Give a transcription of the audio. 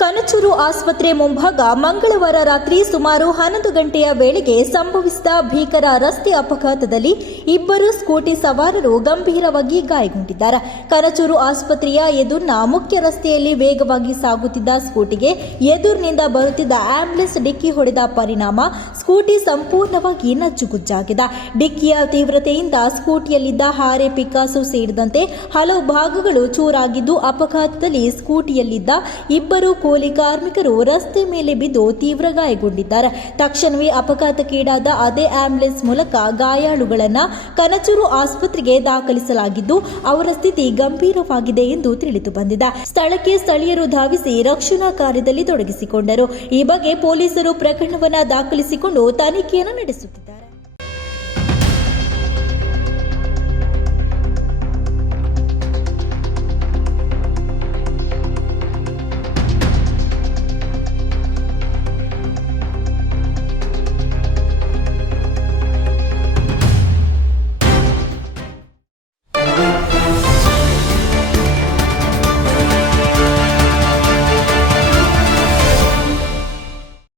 ಕನಚೂರು ಆಸ್ಪತ್ರೆ ಮುಂಭಾಗ ಮಂಗಳವಾರ ರಾತ್ರಿ ಸುಮಾರು 11 ಗಂಟೆಯ ವೇಳೆಗೆ ಸಂಭವಿಸಿದ ಭೀಕರ ರಸ್ತೆ ಅಪಘಾತದಲ್ಲಿ ಇಬ್ಬರು ಸ್ಕೂಟಿ ಸವಾರರು ಗಂಭೀರವಾಗಿ ಗಾಯಗೊಂಡಿದ್ದಾರೆ. ಕನಚೂರು ಆಸ್ಪತ್ರೆಯ ಎದುರಿನ ಮುಖ್ಯ ರಸ್ತೆಯಲ್ಲಿ ವೇಗವಾಗಿ ಸಾಗುತ್ತಿದ್ದ ಸ್ಕೂಟಿಗೆ ಎದುರಿನಿಂದ ಬರುತ್ತಿದ್ದ ಆಂಬ್ಯುಲೆನ್ಸ್ ಡಿಕ್ಕಿ ಹೊಡೆದ ಪರಿಣಾಮ ಸ್ಕೂಟಿ ಸಂಪೂರ್ಣವಾಗಿ ನಜ್ಜುಗುಜ್ಜಾಗಿದೆ. ಡಿಕ್ಕಿಯ ತೀವ್ರತೆಯಿಂದ ಸ್ಕೂಟಿಯಲ್ಲಿದ್ದ ಹಾರೆ, ಪಿಕಾಸು ಸೇರಿದಂತೆ ಹಲವು ಭಾಗಗಳು ಚೂರಾಗಿದ್ದು, ಅಪಘಾತದಲ್ಲಿ ಸ್ಕೂಟಿಯಲ್ಲಿದ್ದ ಇಬ್ಬರು ಕೂಲಿ ಕಾರ್ಮಿಕರು ರಸ್ತೆ ಮೇಲೆ ಬಿದ್ದು ತೀವ್ರ ಗಾಯಗೊಂಡಿದ್ದಾರೆ. ತಕ್ಷಣವೇ ಅಪಘಾತಕ್ಕೀಡಾದ ಅದೇ ಆಂಬ್ಯುಲೆನ್ಸ್ ಮೂಲಕ ಗಾಯಾಳುಗಳನ್ನು ಕನಚೂರು ಆಸ್ಪತ್ರೆಗೆ ದಾಖಲಿಸಲಾಗಿದ್ದು, ಅವರ ಸ್ಥಿತಿ ಗಂಭೀರವಾಗಿದೆ ಎಂದು ತಿಳಿದು ಬಂದಿದೆ. ಸ್ಥಳಕ್ಕೆ ಸ್ಥಳೀಯರು ಧಾವಿಸಿ ರಕ್ಷಣಾ ಕಾರ್ಯದಲ್ಲಿ ತೊಡಗಿಸಿಕೊಂಡರು. ಈ ಬಗ್ಗೆ ಪೊಲೀಸರು ಪ್ರಕರಣವನ್ನು ದಾಖಲಿಸಿಕೊಂಡು ತನಿಖೆಯನ್ನು ನಡೆಸುತ್ತಿದ್ದಾರೆ.